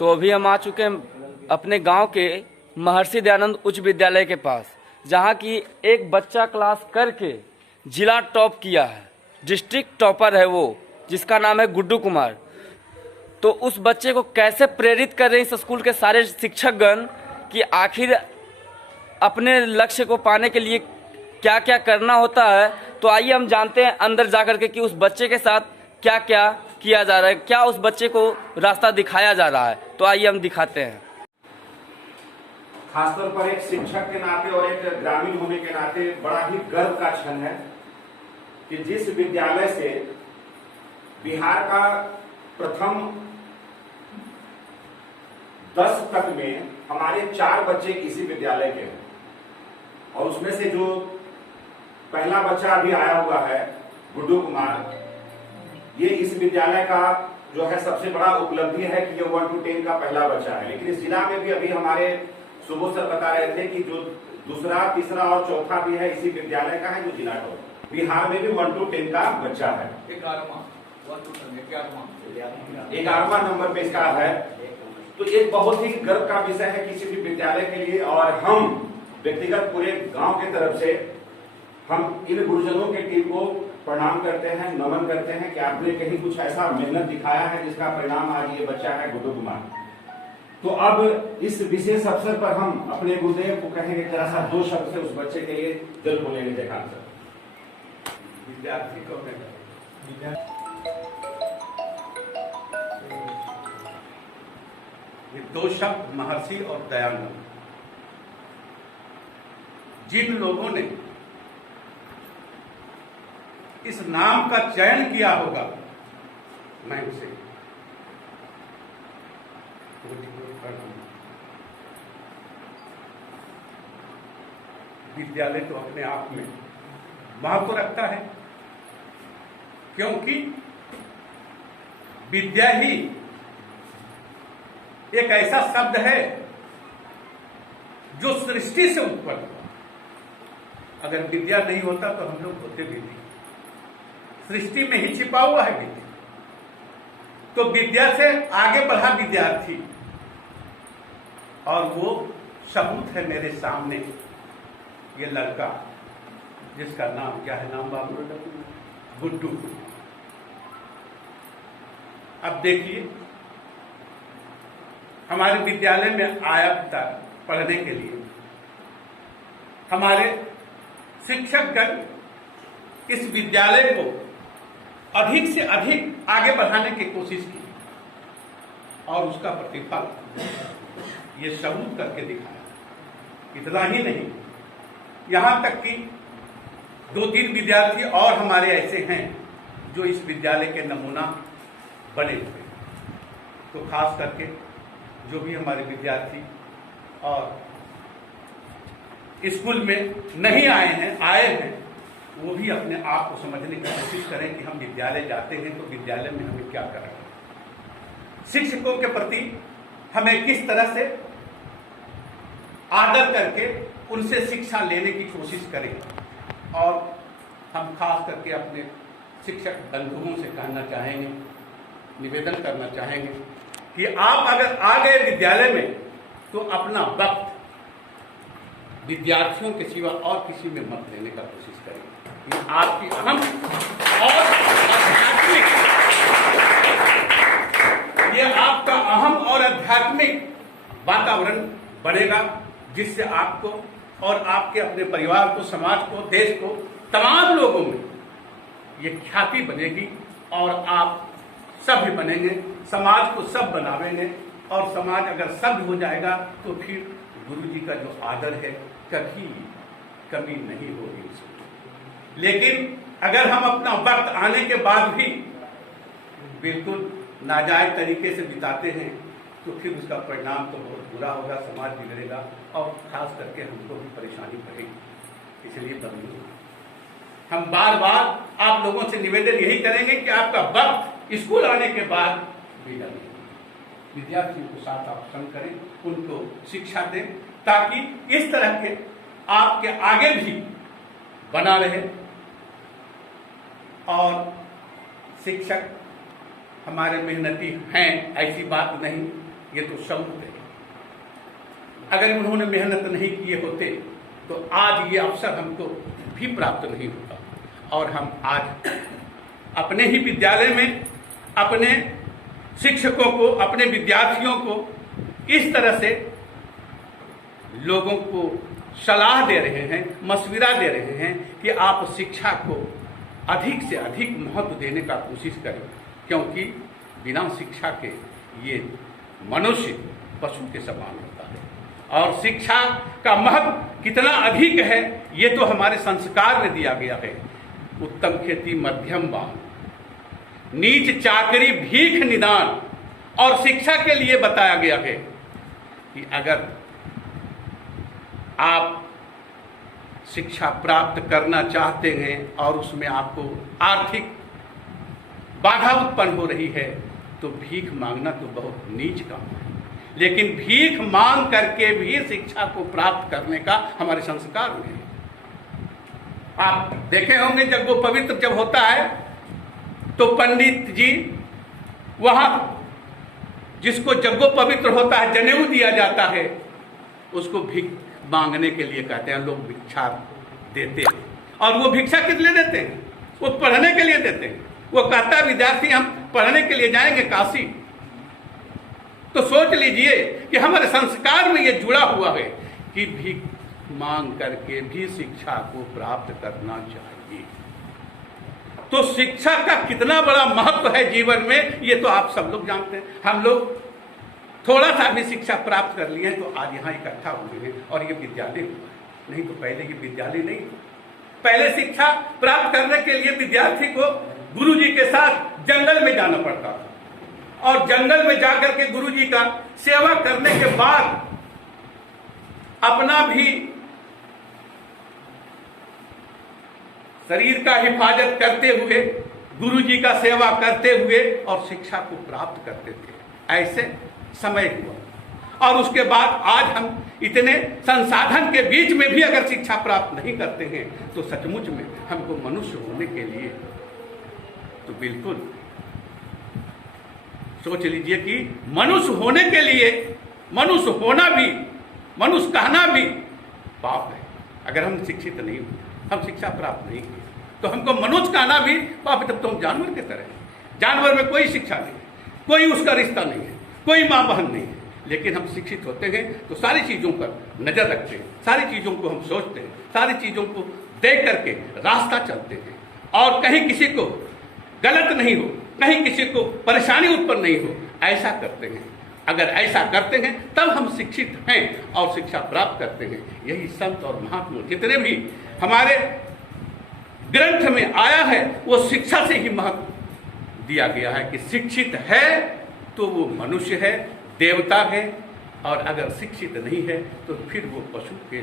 तो अभी हम आ चुके हैं अपने गांव के महर्षि दयानंद उच्च विद्यालय के पास, जहां की एक बच्चा क्लास करके जिला टॉप किया है, डिस्ट्रिक्ट टॉपर है वो, जिसका नाम है गुड्डू कुमार। तो उस बच्चे को कैसे प्रेरित कर रहे हैं इस स्कूल के सारे शिक्षकगण कि आखिर अपने लक्ष्य को पाने के लिए क्या क्या करना होता है। तो आइए हम जानते हैं अंदर जाकर के कि उस बच्चे के साथ क्या क्या किया जा रहा है, क्या उस बच्चे को रास्ता दिखाया जा रहा है। तो आइए हम दिखाते हैं। खासतौर पर एक शिक्षक के नाते और एक ग्रामीण होने के नाते बड़ा ही गर्व का क्षण है कि जिस विद्यालय से बिहार का प्रथम 10 तक में हमारे 4 बच्चे इसी विद्यालय के हैं, और उसमें से जो पहला बच्चा अभी आया हुआ है गुड्डू कुमार, ये इस विद्यालय का जो है सबसे बड़ा उपलब्धि है कि ये 1 to 10 का पहला बच्चा है। लेकिन इस जिला में भी अभी हमारे सुबोध सर बता रहे थे कि जो दूसरा, तीसरा और चौथा भी है इसी विद्यालय का है, जो जिला टॉप। बिहार में भी 1 to 10 का बच्चा है। 11वां नंबर पे इसका है। तो एक बहुत ही गर्व का विषय है किसी भी विद्यालय के लिए, और हम व्यक्तिगत पूरे गांव की तरफ से हम इन गुरुजनों के टीम को प्रणाम करते हैं, नमन करते हैं कि आपने कहीं कुछ ऐसा मेहनत दिखाया है जिसका परिणाम आज ये बच्चा है गुड्डू कुमार। तो अब इस विशेष अवसर पर हम अपने गुरुदेव को कहेंगे जरा सा 2 शब्द से उस बच्चे के लिए दिल बोलेंगे। जयकाल सर। विद्यार्थी को ये 2 शब्द महर्षि और दयानंद, जिन लोगों ने इस नाम का चयन किया होगा, मैं उसे विद्यालय तो अपने आप में महत्व रखता है, क्योंकि विद्या ही एक ऐसा शब्द है जो सृष्टि से उत्पन्न हुआ। अगर विद्या नहीं होता तो हम लोग होते भी नहीं, सृष्टि में ही छिपा हुआ है विद्या। तो विद्या से आगे बढ़ा विद्यार्थी, और वो सबूत है मेरे सामने, ये लड़का जिसका नाम क्या है, नाम बाबू गुड्डू। अब देखिए, हमारे विद्यालय में आया था पढ़ने के लिए, हमारे शिक्षकगण इस विद्यालय को अधिक से अधिक आगे बढ़ाने की कोशिश की, और उसका प्रतिफल ये सबूत करके दिखाया। इतना ही नहीं, यहां तक कि 2-3 विद्यार्थी और हमारे ऐसे हैं जो इस विद्यालय के नमूना बने हुए। तो खास करके जो भी हमारे विद्यार्थी और स्कूल में नहीं आए हैं, आए हैं, वो भी अपने आप को समझने की कोशिश करें कि हम विद्यालय जाते हैं तो विद्यालय में हमें क्या करना है, शिक्षकों के प्रति हमें किस तरह से आदर करके उनसे शिक्षा लेने की कोशिश करें। और हम खास करके अपने शिक्षक बंधुओं से कहना चाहेंगे, निवेदन करना चाहेंगे कि आप अगर आ गए विद्यालय में तो अपना वक्त विद्यार्थियों के सिवा और किसी में मत लेने का कोशिश करें। ये आपकी अहम और आध्यात्मिक, ये आपका अहम और आध्यात्मिक वातावरण बनेगा, जिससे आपको और आपके अपने परिवार को, समाज को, देश को, तमाम लोगों में ये ख्याति बनेगी, और आप सभ्य बनेंगे, समाज को सभ्य बनावेंगे। और समाज अगर सभ्य हो जाएगा तो फिर गुरु जी का जो आदर है कभी कमी नहीं होगी उसमें। लेकिन अगर हम अपना वक्त आने के बाद भी बिल्कुल नाजायज तरीके से बिताते हैं तो फिर उसका परिणाम तो बहुत बुरा होगा, समाज बिगड़ेगा, और खास करके हमको भी परेशानी पड़ेगी। इसलिए बंधु, हम बार बार आप लोगों से निवेदन यही करेंगे कि आपका वक्त स्कूल आने के बाद बिगड़ नहीं, विद्यार्थियों को साथ आप संग करें, उनको शिक्षा दें, ताकि इस तरह के आपके आगे भी बना रहे। और शिक्षक हमारे मेहनती हैं, ऐसी बात नहीं, ये तो सबूत है। अगर उन्होंने मेहनत नहीं किए होते तो आज ये अवसर हमको भी प्राप्त नहीं होता। और हम आज अपने ही विद्यालय में अपने शिक्षकों को, अपने विद्यार्थियों को इस तरह से लोगों को सलाह दे रहे हैं, मशविरा दे रहे हैं कि आप शिक्षा को अधिक से अधिक महत्व देने का कोशिश करें, क्योंकि बिना शिक्षा के ये मनुष्य पशु के समान होता है। और शिक्षा का महत्व कितना अधिक है ये तो हमारे संस्कार में दिया गया है। उत्तम खेती मध्यम बान, नीच चाकरी भीख निदान। और शिक्षा के लिए बताया गया है कि अगर आप शिक्षा प्राप्त करना चाहते हैं और उसमें आपको आर्थिक बाधा उत्पन्न हो रही है तो भीख मांगना तो बहुत नीच काम है, लेकिन भीख मांग करके भी शिक्षा को प्राप्त करने का हमारे संस्कार में है। आप देखे होंगे जब वो पवित्र जब होता है तो पंडित जी वहां जिसको जब वो पवित्र होता है जनेऊ दिया जाता है, उसको भिख मांगने के लिए कहते हैं, लोग भिक्षा देते हैं। और वो भिक्षा किस लिए देते हैं? वो पढ़ने के लिए देते हैं। वो कहता है विद्यार्थी हम पढ़ने के लिए जाएंगे काशी। तो सोच लीजिए कि हमारे संस्कार में ये जुड़ा हुआ है कि भिख मांग करके भी शिक्षा को प्राप्त करना चाहिए। तो शिक्षा का कितना बड़ा महत्व है जीवन में ये तो आप सब लोग जानते हैं। हम लोग थोड़ा सा भी शिक्षा प्राप्त कर लिए हैं तो आज यहाँ इकट्ठा हुए हैं और ये विद्यालय हुआ है, नहीं तो पहले ये विद्यालय नहीं। पहले शिक्षा प्राप्त करने के लिए विद्यार्थी को गुरुजी के साथ जंगल में जाना पड़ता था और जंगल में जाकर के गुरुजी का सेवा करने के बाद अपना भी शरीर का हिफाजत करते हुए, गुरुजी का सेवा करते हुए और शिक्षा को प्राप्त करते थे। ऐसे समय हुआ और उसके बाद आज हम इतने संसाधन के बीच में भी अगर शिक्षा प्राप्त नहीं करते हैं तो सचमुच में हमको मनुष्य होने के लिए तो बिल्कुल सोच लीजिए कि मनुष्य होने के लिए, मनुष्य होना भी, मनुष्य कहना भी पाप है। अगर हम शिक्षित नहीं हुए, हम शिक्षा प्राप्त नहीं किए तो हमको मनुष्य कहना भी पाप है। तब तो हम जानवर की तरह हैं। जानवर में कोई शिक्षा नहीं, कोई उसका रिश्ता नहीं है, कोई माँ बहन नहीं है। लेकिन हम शिक्षित होते हैं तो सारी चीज़ों पर नजर रखते हैं, सारी चीज़ों को हम सोचते हैं, सारी चीज़ों को देख करके रास्ता चलते हैं और कहीं किसी को गलत नहीं हो, कहीं किसी को परेशानी उत्पन्न नहीं हो, ऐसा करते हैं। अगर ऐसा करते हैं तब हम शिक्षित हैं और शिक्षा प्राप्त करते हैं। यही संत और महात्मा जितने भी हमारे ग्रंथ में आया है वो शिक्षा से ही महत्व दिया गया है कि शिक्षित है तो वो मनुष्य है, देवता है, और अगर शिक्षित नहीं है तो फिर वो पशु के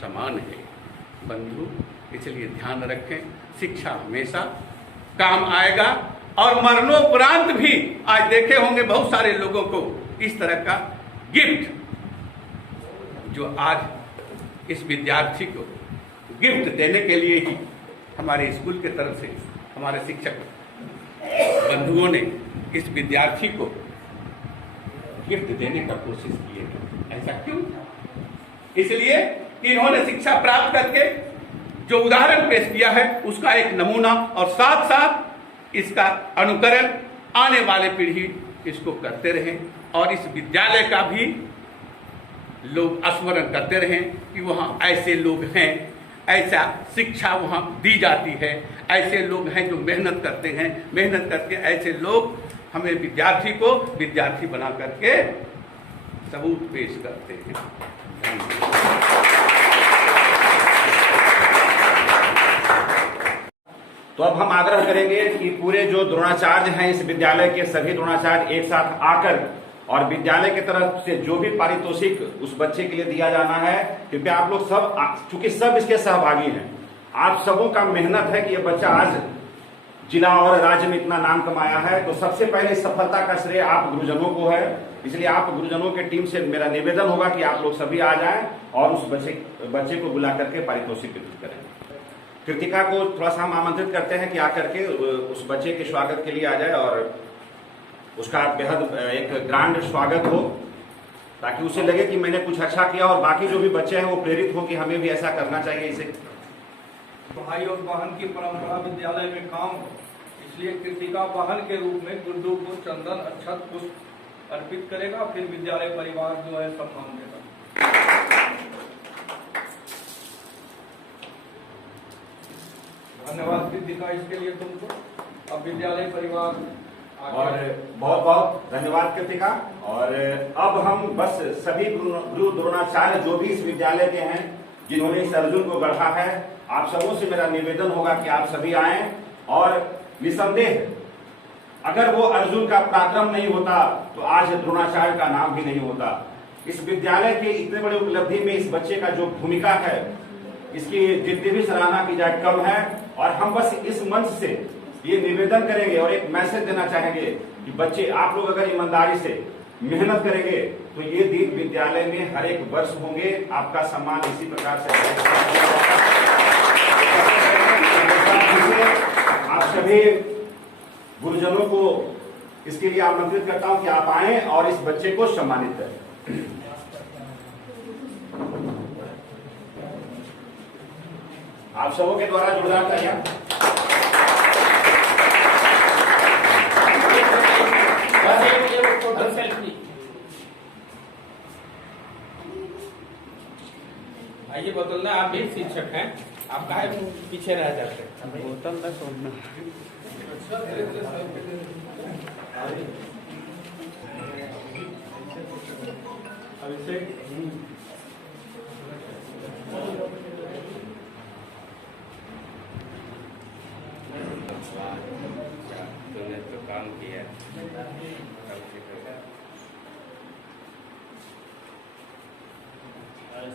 समान है। बंधु, इसलिए ध्यान रखें, शिक्षा हमेशा काम आएगा और मरणोपरांत भी। आज देखे होंगे बहुत सारे लोगों को इस तरह का गिफ्ट, जो आज इस विद्यार्थी को गिफ्ट देने के लिए ही हमारे स्कूल के तरफ से हमारे शिक्षक बंधुओं ने इस विद्यार्थी को गिफ्ट देने का कोशिश की है। ऐसा क्यों? इसलिए कि इन्होंने शिक्षा प्राप्त करके जो उदाहरण पेश किया है उसका एक नमूना और साथ साथ इसका अनुकरण आने वाले पीढ़ी इसको करते रहें और इस विद्यालय का भी लोग स्मरण करते रहें कि वहाँ ऐसे लोग हैं, ऐसा शिक्षा वहाँ दी जाती है, ऐसे लोग हैं जो मेहनत करते हैं, मेहनत करके ऐसे लोग हमें विद्यार्थी को विद्यार्थी बना करके सबूत पेश करते हैं। तो अब हम आग्रह करेंगे कि पूरे जो द्रोणाचार्य हैं इस विद्यालय के सभी द्रोणाचार्य एक साथ आकर और विद्यालय की तरफ से जो भी पारितोषिक उस बच्चे के लिए दिया जाना है, कृपया आप लोग सब, चूंकि सब इसके सहभागी हैं, आप सबों का मेहनत है कि यह बच्चा आज जिला और राज्य में इतना नाम कमाया है। तो सबसे पहले सफलता का श्रेय आप गुरुजनों को है। इसलिए आप गुरुजनों के टीम से मेरा निवेदन होगा कि आप लोग सभी आ जाएं और उस बच्चे को बुला करके पारितोषिक वितरित करें। कृतिका को थोड़ा सा हम आमंत्रित करते हैं कि आकर के उस बच्चे के स्वागत के लिए आ जाए और उसका बेहद एक ग्रांड स्वागत हो, ताकि उसे लगे कि मैंने कुछ अच्छा किया और बाकी जो भी बच्चे हैं वो प्रेरित हो कि हमें भी ऐसा करना चाहिए। इसे भाई और बहन की परंपरा विद्यालय में काम हो, इसलिए कृतिका वाहन के रूप में गुड्डू को चंदन अक्षत पुष्प अर्पित करेगा, फिर विद्यालय परिवार जो है सम्मान देगा। धन्यवाद कृतिका इसके लिए तुमको। अब विद्यालय परिवार और बहुत बहुत धन्यवाद कृतिका। और अब हम बस सभी गुरु द्रोणाचार्य जो भी इस विद्यालय के हैं, जिन्होंने इस अर्जुन को गढ़ा है, आप सबों से मेरा निवेदन होगा कि आप सभी आए। और निसंदेह अगर वो अर्जुन का पराक्रम नहीं होता तो आज द्रोणाचार्य का नाम भी नहीं होता। इस विद्यालय के इतने बड़े उपलब्धि में इस बच्चे का जो भूमिका है, इसकी जितनी भी सराहना की जाए कम है। और हम बस इस मंच से ये निवेदन करेंगे और एक मैसेज देना चाहेंगे कि बच्चे, आप लोग अगर ईमानदारी से मेहनत करेंगे तो ये दिन विद्यालय में हर एक वर्ष होंगे। आपका सम्मान इसी प्रकार से आप सभी गुरुजनों को इसके लिए आमंत्रित करता हूं कि आप आएं और इस बच्चे को सम्मानित करें। आप सबों के द्वारा जोरदार तालियां। आइए बोतल, आप भी शिक्षक हैं, आप काहे पीछे रह जाते हैं? बोतल ना छोड़ना। तूने तो काम किया। आज